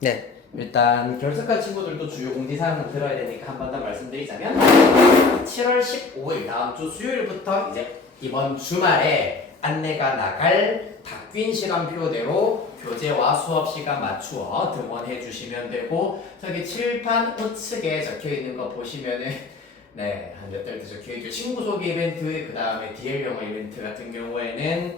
네, 일단 결석한 친구들도 주요 공지사항을 들어야 되니까 한 번 더 말씀드리자면 7월 15일 다음 주 수요일부터 이제 이번 주말에 안내가 나갈 바뀐 시간표대로 교재와 수업 시간 맞추어 등원해 주시면 되고 저기 칠판 우측에 적혀 있는 거 보시면은 네, 한 몇 달 적혀 있죠. 친구 소개 이벤트, 그 다음에 DL 영어 이벤트 같은 경우에는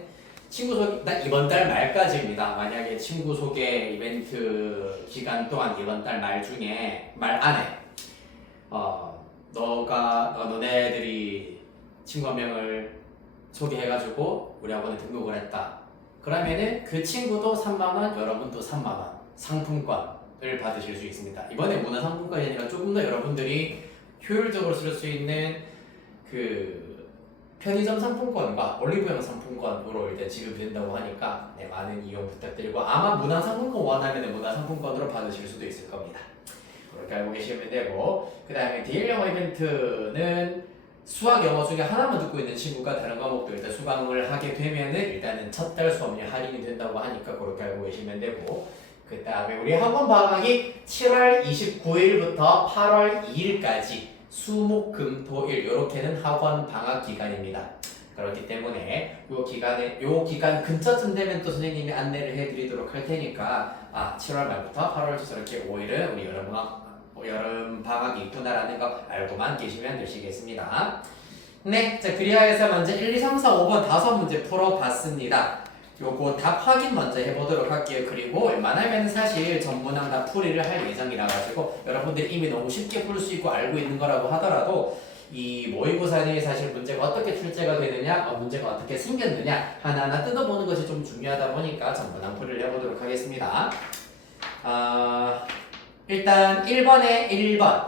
친구 소개, 딱 이번 달 말까지입니다. 만약에 친구 소개 이벤트 기간 동안 이번 달 말 중에, 말 안에, 너네들이 친구 한 명을 소개해가지고 우리 학원에 등록을 했다. 그러면은 그 친구도 3만원, 여러분도 3만원 상품권을 받으실 수 있습니다. 이번에 문화상품권이 아니라 조금 더 여러분들이 효율적으로 쓸 수 있는 그 편의점 상품권과 올리브영 상품권으로 일단 지급된다고 하니까 네, 많은 이용 부탁드리고 아마 문화상품권 원하면 문화상품권으로 받으실 수도 있을 겁니다. 그렇게 알고 계시면 되고 그 다음에 DL 영어 이벤트는 수학 영어 중에 하나만 듣고 있는 친구가 다른 과목도 일단 수강을 하게 되면은 일단은 첫 달 수업료 할인이 된다고 하니까 그렇게 알고 계시면 되고 그 다음에 우리 학원 방학이 7월 29일부터 8월 2일까지 수목금토일 이렇게는 학원 방학 기간입니다. 그렇기 때문에 요 기간 근처쯤 되면 또 선생님이 안내를 해드리도록 할 테니까 7월 말부터 8월 초 이렇게 5일은 우리 여름 방학이 있구나라는 거 알고만 계시면 되시겠습니다. 네, 자 그리하여서 먼저 1, 2, 3, 4, 5번 5문제 풀어봤습니다. 요거 답 확인 먼저 해보도록 할게요. 그리고 웬만하면 사실 전문항 다 풀이를 할 예정이라 가지고 여러분들이 이미 너무 쉽게 풀 수 있고 알고 있는 거라고 하더라도 이 모의고사는 사실 문제가 어떻게 출제가 되느냐, 문제가 어떻게 생겼느냐 하나하나 뜯어보는 것이 좀 중요하다 보니까 전문항 풀이를 해보도록 하겠습니다. 일단 1번에 1번,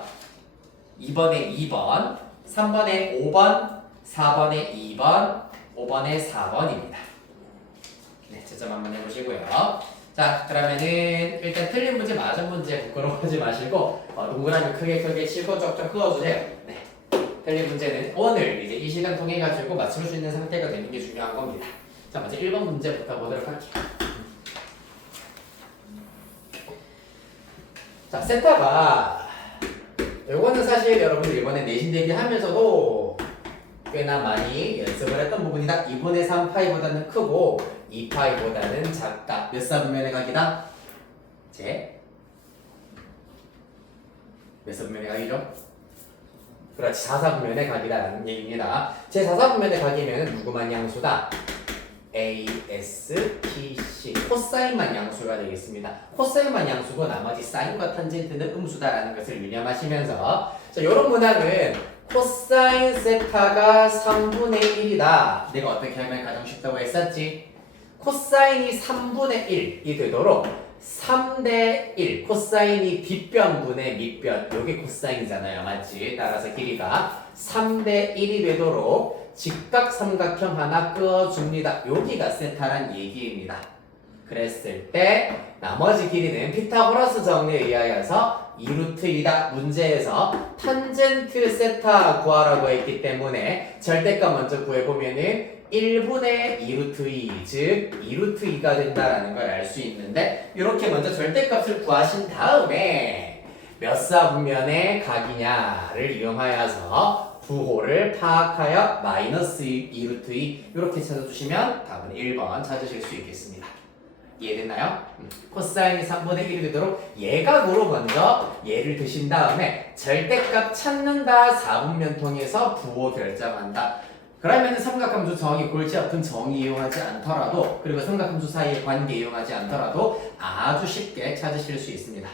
2번에 2번, 3번에 5번, 4번에 2번, 5번에 4번입니다. 네, 채점 한번 해보시고요. 자, 그러면은 일단 틀린 문제, 맞은 문제 부끄러워하지 마시고 동그라미 크게 치고 쫙쫙 그어주세요. 네, 틀린 문제는 오늘 이제 이 시간 통해 가지고 맞출 수 있는 상태가 되는 게 중요한 겁니다. 자, 먼저 1번 문제부터 보도록 할게요. 자, 세타가 요거는 사실 여러분들 이번에 내신 대비하면서도 꽤나 많이 연습을 했던 부분이다. 2분의 3파이보다는 크고 2파이보다는 작다. 몇 사분면의 각이다? 몇 사분면의 각이죠? 그렇지, 4사분면의 각이라는 얘기입니다. 제 4사분면의 각이면 누구만 양수다? A, S, T, C 코사인만 양수가 되겠습니다. 코사인만 양수고 나머지 사인과 탄젠트는 음수다라는 것을 유념하시면서 자, 이런 문항은 코사인 세타가 3분의 1이다. 내가 어떻게 하면 가장 쉽다고 했었지? 코사인이 3분의 1이 되도록 3대 1 코사인이 뒷변분의 밑변 요게 코사인이잖아요. 맞지? 따라서 길이가 3대 1이 되도록 직각삼각형 하나 그어줍니다. 여기가 세타란 얘기입니다. 그랬을 때 나머지 길이는 피타고라스 정리에 의하여서 2루트이다. 문제에서 탄젠트 세타 구하라고 했기 때문에 절대값 먼저 구해보면은 1분의 2루트 2, 즉 2루트 2가 된다라는 걸 알 수 있는데 이렇게 먼저 절대값을 구하신 다음에 몇 사분면의 각이냐를 이용하여서 부호를 파악하여 마이너스 2루트 2 이렇게 찾아주시면 답은 1번 찾으실 수 있겠습니다. 이해됐나요? 코사인이 3분의 1이 되도록 예각으로 먼저 예를 드신 다음에 절대값 찾는다 4분면 통해서 부호 결정한다. 그러면 삼각함수 정의 골치 아픈 정의 이용하지 않더라도 그리고 삼각함수 사이의 관계 이용하지 않더라도 아주 쉽게 찾으실 수 있습니다.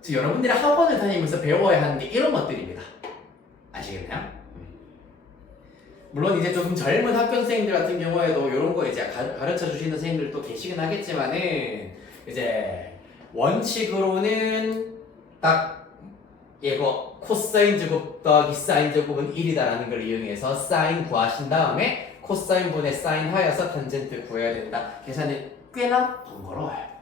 즉 여러분들이 학원을 다니면서 배워야 하는 게 이런 것들입니다. 아시겠나요? 물론 이제 조금 젊은 학교생들 같은 경우에도 이런 거 이제 가르쳐 주시는 선생님들도 계시긴 하겠지만은 이제 원칙으로는 딱 이거 코사인 제곱 더하기 사인 제곱은 1이다라는 걸 이용해서 사인 구하신 다음에 코사인 분의 사인 하여서 탄젠트 구해야 된다. 계산이 꽤나 번거로워요.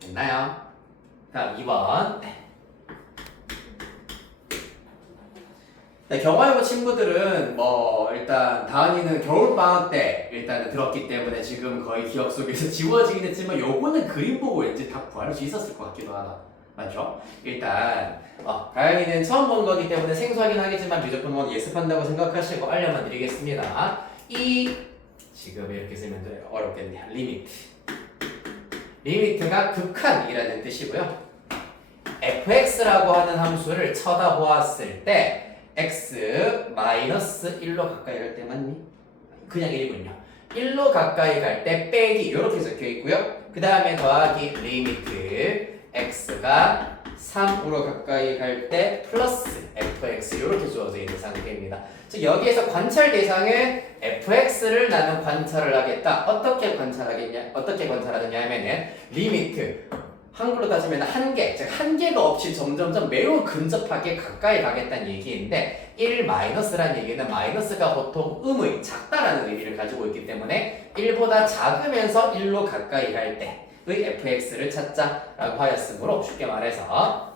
됐나요? 다음 2번. 네, 경화여고 친구들은 뭐 일단 다은이는 겨울방학 때 일단은 들었기 때문에 지금 거의 기억 속에서 지워지긴 했지만 요거는 그림 보고 왠지 다 구할 수 있었을 것 같기도 하다. 맞죠? 일단 가영이는 처음 본 거기 때문에 생소하긴 하겠지만 무조건 뭐 예습한다고 생각하시고 알려만 드리겠습니다. 이 지금 이렇게 쓰면 어렵겠네요. 리미트가 극한이라는 뜻이고요. fx라고 하는 함수를 쳐다보았을 때 x 마이너스 1로 가까이 갈 때 맞니? 그냥 1이군요. 1로 가까이 갈 때 빼기 이렇게 적혀 있고요. 그 다음에 더하기 리미트 x가 3으로 가까이 갈 때 플러스 fx 이렇게 주어져 있는 상태입니다. 즉 여기에서 관찰 대상은 fx를 나는 관찰을 하겠다. 어떻게 관찰하느냐 하면은 리미트 한글로 따지면 한계, 즉 한계가 없이 점점점 매우 근접하게 가까이 가겠다는 얘기인데 1-라는 얘기는 마이너스가 보통 음의 작다라는 의미를 가지고 있기 때문에 1보다 작으면서 1로 가까이 갈 때의 fx를 찾자라고 하였으므로 쉽게 말해서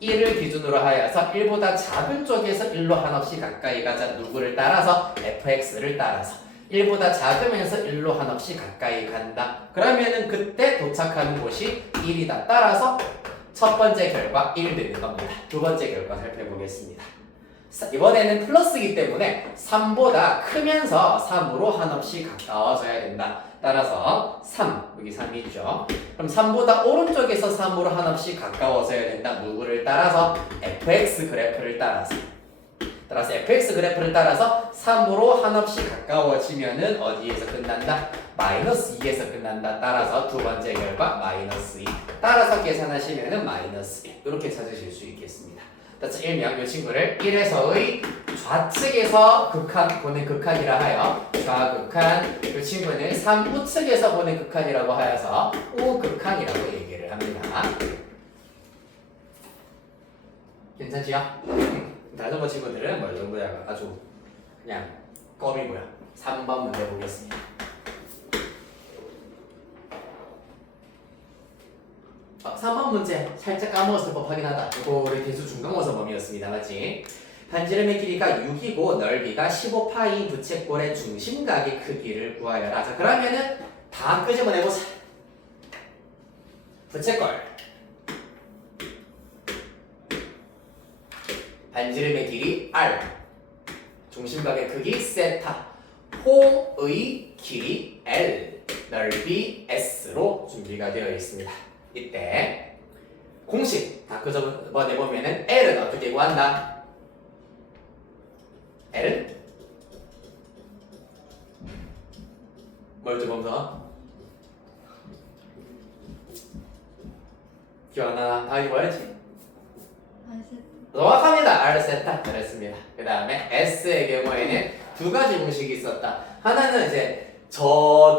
1을 기준으로 하여서 1보다 작은 쪽에서 1로 한없이 가까이 가자. 누구를 따라서? fx를 따라서 1보다 작으면서 1로 한없이 가까이 간다. 그러면은 그때 도착하는 곳이 1이다. 따라서 첫 번째 결과 1 되는 겁니다. 두 번째 결과 살펴보겠습니다. 이번에는 플러스이기 때문에 3보다 크면서 3으로 한없이 가까워져야 된다. 따라서 3, 여기 3이 있죠. 그럼 3보다 오른쪽에서 3으로 한없이 가까워져야 된다. 누구를 따라서? fx 그래프를 따라서 fx 그래프를 따라서 3으로 한없이 가까워지면은 어디에서 끝난다? 마이너스 2에서 끝난다. 따라서 두 번째 결과 마이너스 2. 따라서 계산하시면은 마이너스 1. 이렇게 찾으실 수 있겠습니다. 따라서 일명 이 친구를 1에서의 좌측에서 보는 극한이라 하여 좌극한, 이 친구는 3 우측에서 보는 극한이라고 하여서 우극한이라고 얘기를 합니다. 괜찮지요? 자전거 친구들은 뭐 정도야 아주 그냥 껌이고요. 3번 문제 보겠습니다. 어, 3번 문제 살짝 까먹었을 법하긴 하다. 이거 우리 대수 중간고사 범위였습니다. 맞지? 반지름의 길이가 6이고 넓이가 15파이 부채꼴의 중심각의 크기를 구하여라. 자, 그러면은 다 끄집어내보자. 부채꼴 반지름의 길이 r, 중심각의 크기 세타, 호의 길이 l, 넓이 s로 준비가 되어 있습니다. 이때 공식 다 끄집어내보면은 l은 어떻게 구한다? l은 뭘 좀 보면서 기억 안 나나? 다 이거 뭐였지? 정확합니다. R 세타 잘했습니다. 그 다음에 S의 경우에는 두 가지 공식이 있었다. 하나는 이제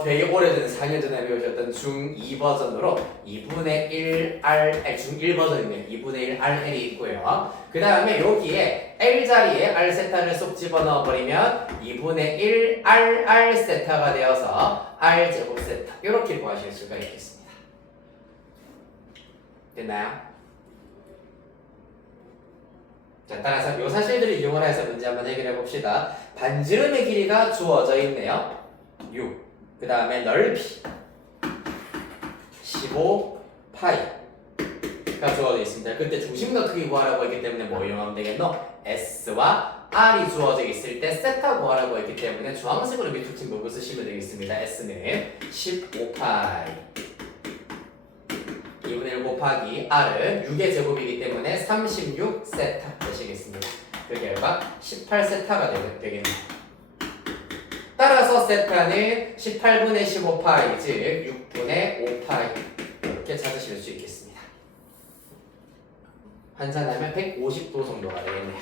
되게 오래전 4년 전에 배우셨던 중2 버전으로 2분의 1 RL, 중1 버전이네요. 2분의 1 RL이 있고요. 그 다음에 여기에 L 자리에 R 세타를 쏙 집어넣어 버리면 2분의 1 RR 세타가 되어서 R 제곱 세타 이렇게 구하실 수가 있겠습니다. 됐나요? 자, 따라서 이 사실들을 이용을 해서 문제 한번 해결해 봅시다. 반지름의 길이가 주어져 있네요. 6. 그 다음에 넓이 15파이가 주어져 있습니다. 그때 중심각 크기 구하라고 했기 때문에 뭐 이용하면 되겠노? S와 R이 주어져 있을 때 세타 구하라고 했기 때문에 주황색으로 밑줄 친 부분 쓰시면 되겠습니다. S는 15파이 2분의 1 곱하기 R은 6의 제곱이기 때문에 36세타 되시겠습니다. 그 결과 18세타가 되겠네요. 따라서 세타는 18분의 15파이 즉 6분의 5파이 이렇게 찾으실 수 있겠습니다. 환산하면 150도 정도가 되겠네요.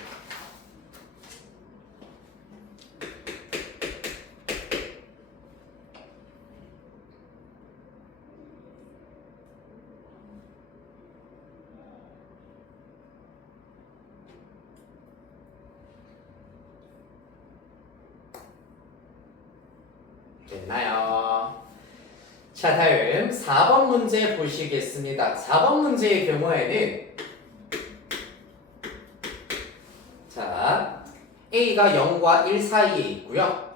됐나요? 자, 다음 4번 문제 보시겠습니다. 4번 문제의 경우에는 자, A a가 0과 1 사이에 있고요.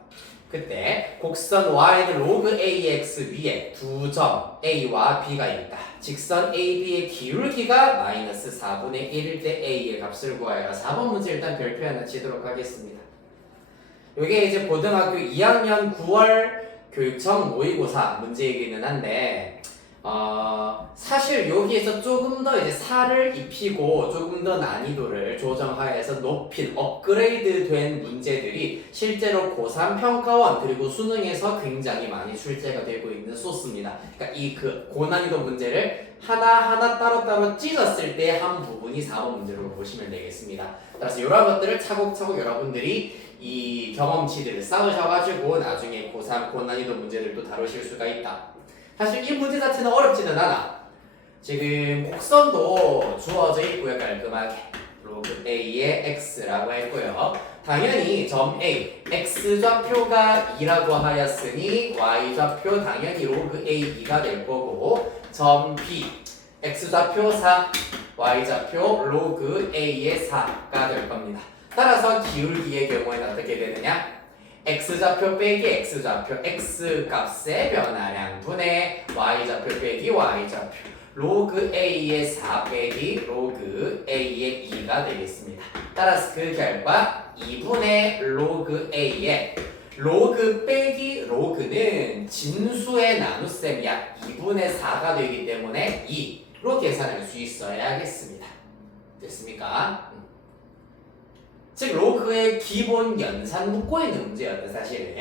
그때 곡선 y는 로그 ax 위에 두 점 a와 b가 있다. 직선 AB의 기울기가 마이너스 4분의 1일 때 a의 값을 구하여라. 4번 문제 일단 별표 하나 치도록 하겠습니다. 이게 이제 고등학교 2학년 9월 교육청 모의고사 문제이기는 한데 사실 여기에서 조금 더 이제 살을 입히고 조금 더 난이도를 조정하여서 높인 업그레이드 된 문제들이 실제로 고3 평가원 그리고 수능에서 굉장히 많이 출제가 되고 있는 소스입니다. 그러니까 이 그 고난이도 문제를 하나하나 따로따로 찢었을 때 한 부분이 4번 문제로 보시면 되겠습니다. 따라서 이런 것들을 차곡차곡 여러분들이 이 경험치들을 쌓으셔가지고 나중에 고3 고난이도 문제들도 다루실 수가 있다. 사실 이 문제 자체는 어렵지는 않아. 지금 곡선도 주어져 있고요. 깔끔하게 로그 a의 x라고 했고요. 당연히 점 a x좌표가 2라고 하였으니 y좌표 당연히 로그 a2가 될 거고, 점 b x좌표 4 y좌표 로그 a의 4가 될 겁니다. 따라서 기울기의 경우에는 어떻게 되느냐? x좌표 빼기 x좌표 x 값의 변화량 분의 y좌표 빼기 y좌표 로그 a의 4 빼기 로그 a의 2가 되겠습니다. 따라서 그 결과 2분의 로그 a의 로그 빼기 로그는 진수의 나눗셈이야. 2분의 4가 되기 때문에 2로 계산할 수 있어야겠습니다. 됐습니까? 즉 로그의 기본 연산 묶고 있는 문제였다. 사실은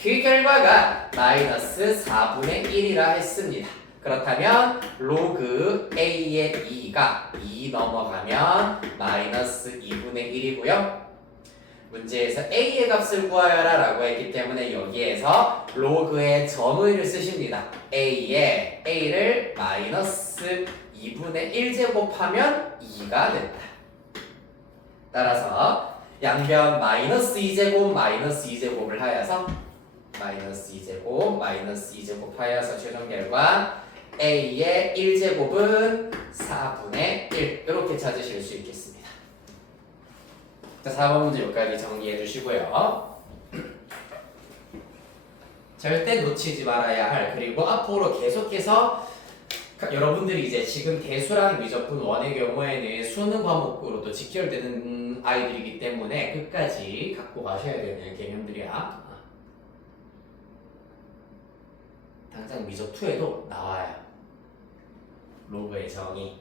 그 결과가 마이너스 4분의 1이라 했습니다. 그렇다면 로그 a의 2가 2 넘어가면 마이너스 2분의 1이고요. 문제에서 a의 값을 구하여라 라고 했기 때문에 여기에서 로그의 점을 쓰십니다. a를 마이너스 2분의 1 제곱하면 2가 된다. 따라서 양변 마이너스 2제곱 마이너스 2제곱을 하여서 마이너스 2제곱 마이너스 2제곱 하여서 최종 결과 a의 1제곱은 4분의 1 이렇게 찾으실 수 있겠습니다. 자, 4번 문제 여기까지 정리해 주시고요. 절대 놓치지 말아야 할, 그리고 앞으로 계속해서 여러분들이 이제 지금 대수랑 미적분 원의 경우에는 수능 과목으로도 직결되는 아이들이기 때문에 끝까지 갖고 가셔야 되는 개념들이야. 당장 미적 2에도 나와요. 로그의 정의.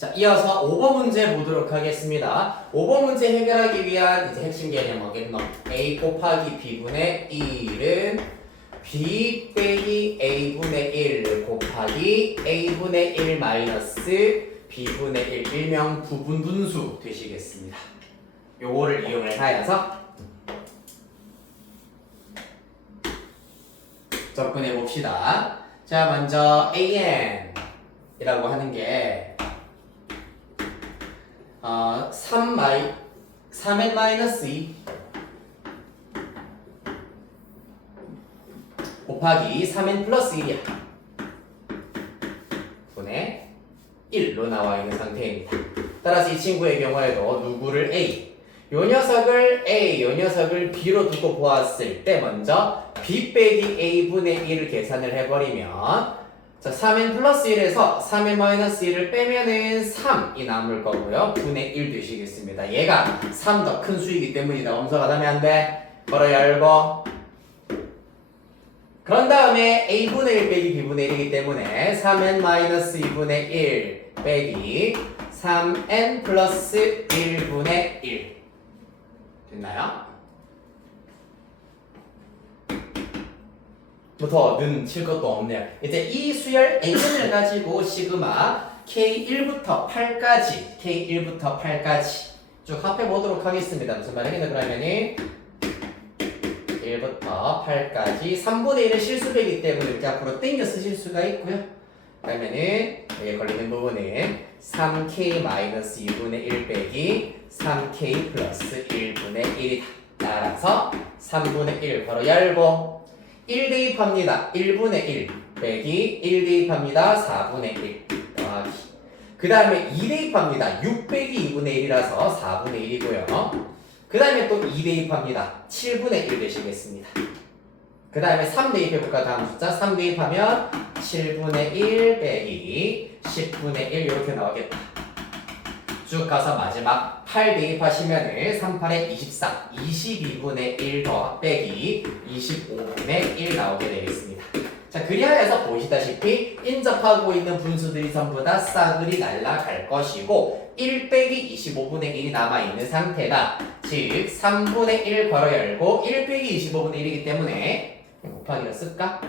자, 이어서 5번 문제 보도록 하겠습니다. 5번 문제 해결하기 위한 이제 핵심 개념 뭐겠노? a 곱하기 b분의 1은 b 빼기 a분의 1 곱하기 a분의 1 마이너스 b분의 1 일명 부분분수 되시겠습니다. 요거를 이용을 하여서 접근해 봅시다. 자, 먼저 an 이라고 하는 게 3n 마이너스 2 곱하기 3n 플러스 1이야. 분의 1로 나와 있는 상태입니다. 따라서 이 친구의 경우에도 누구를 A, 요 녀석을 A, 요 녀석을 B로 두고 보았을 때 먼저 B 빼기 A분의 1을 계산을 해버리면, 자, 3n 플러스 1에서 3n 마이너스 1을 빼면은 3이 남을 거고요. 분의 1 되시겠습니다. 얘가 3 더 큰 수이기 때문이다. 엄서가 나면 안 돼. 걸어 열고. 그런 다음에 a분의 1 빼기 b분의 1이기 때문에 3n 마이너스 2분의 1 빼기 3n 플러스 1분의 1 됐나요? 더는 칠 것도 없네요. 이제 이 수열 N을 가지고 시그마 K1부터 8까지 K1부터 8까지 쭉 합해 보도록 하겠습니다. 무슨 말이냐 그러면은 1부터 8까지 3분의 1은 실수배이기 때문에 이렇게 앞으로 땡겨 쓰실 수가 있고요. 그러면은 여기 걸리는 부분은 3K-2분의 1 빼기 3K 플러스 1분의 1이다. 따라서 3분의 1 바로 열고 1 대입합니다. 1분의 1 빼기 1 대입합니다. 4분의 1 더하기 그 다음에 2 대입합니다. 6 빼기 2분의 1이라서 4분의 1이고요. 그 다음에 또 2 대입합니다. 7분의 1 되시겠습니다. 그 다음에 3 대입해볼까? 다음 숫자 3 대입하면 7분의 1 빼기 10분의 1 이렇게 나오겠다. 쭉 가서 마지막 8 대입하시면은 38에 24 22분의 1 더 빼기 25분의 1 나오게 되겠습니다. 자, 그리하여서 보시다시피 인접하고 있는 분수들이 전부 다 싸그리 날아갈 것이고 1 빼기 25분의 1이 남아있는 상태다. 즉 3분의 1 괄호 열고 1 빼기 25분의 1이기 때문에 곱하기를 쓸까?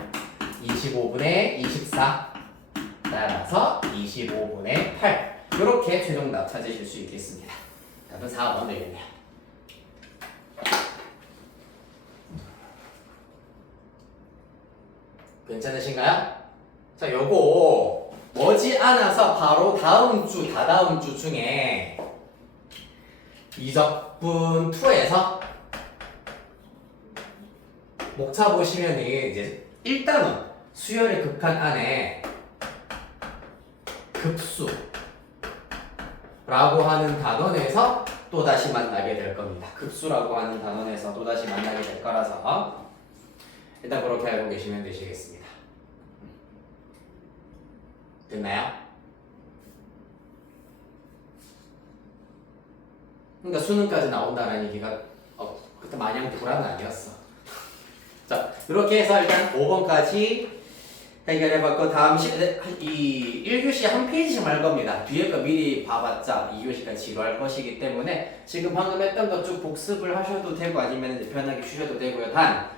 25분의 24 따라서 25분의 8 이렇게 최종답 찾으실 수 있겠습니다. 답은 4번 되겠네요. 괜찮으신가요? 자, 요거 머지않아서 바로 다음 주, 다다음 주 중에 이적분 2에서 목차 보시면은 이제 일단은 수열의 극한 안에 급수 라고 하는 단원에서 또다시 만나게 될 겁니다. 급수라고 하는 단원에서 또다시 만나게 될 거라서 일단 그렇게 알고 계시면 되시겠습니다. 됐나요? 그러니까 수능까지 나온다는 얘기가 그때 마냥 불안은 아니었어. 자, 이렇게 해서 일단 5번까지 해결해봤고 다음 이 1교시 한 페이지씩 말 겁니다. 뒤에 거 미리 봐봤자 2교시까지 지루할 것이기 때문에 지금 방금 했던 거 쭉 복습을 하셔도 되고 아니면 이제 편하게 쉬셔도 되고요. 단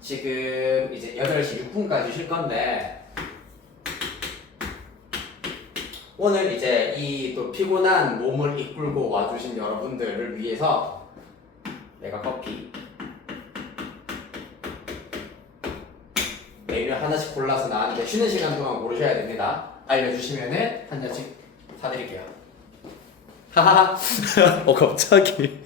지금 이제 8시 6분까지 쉴 건데 오늘 이제 이 또 피곤한 몸을 이끌고 와주신 여러분들을 위해서 내가 커피 메뉴 하나씩 골라서 나왔는데 쉬는 시간 동안 고르셔야 됩니다. 알려주시면은 한 잔씩 사드릴게요. 하하하. 갑자기.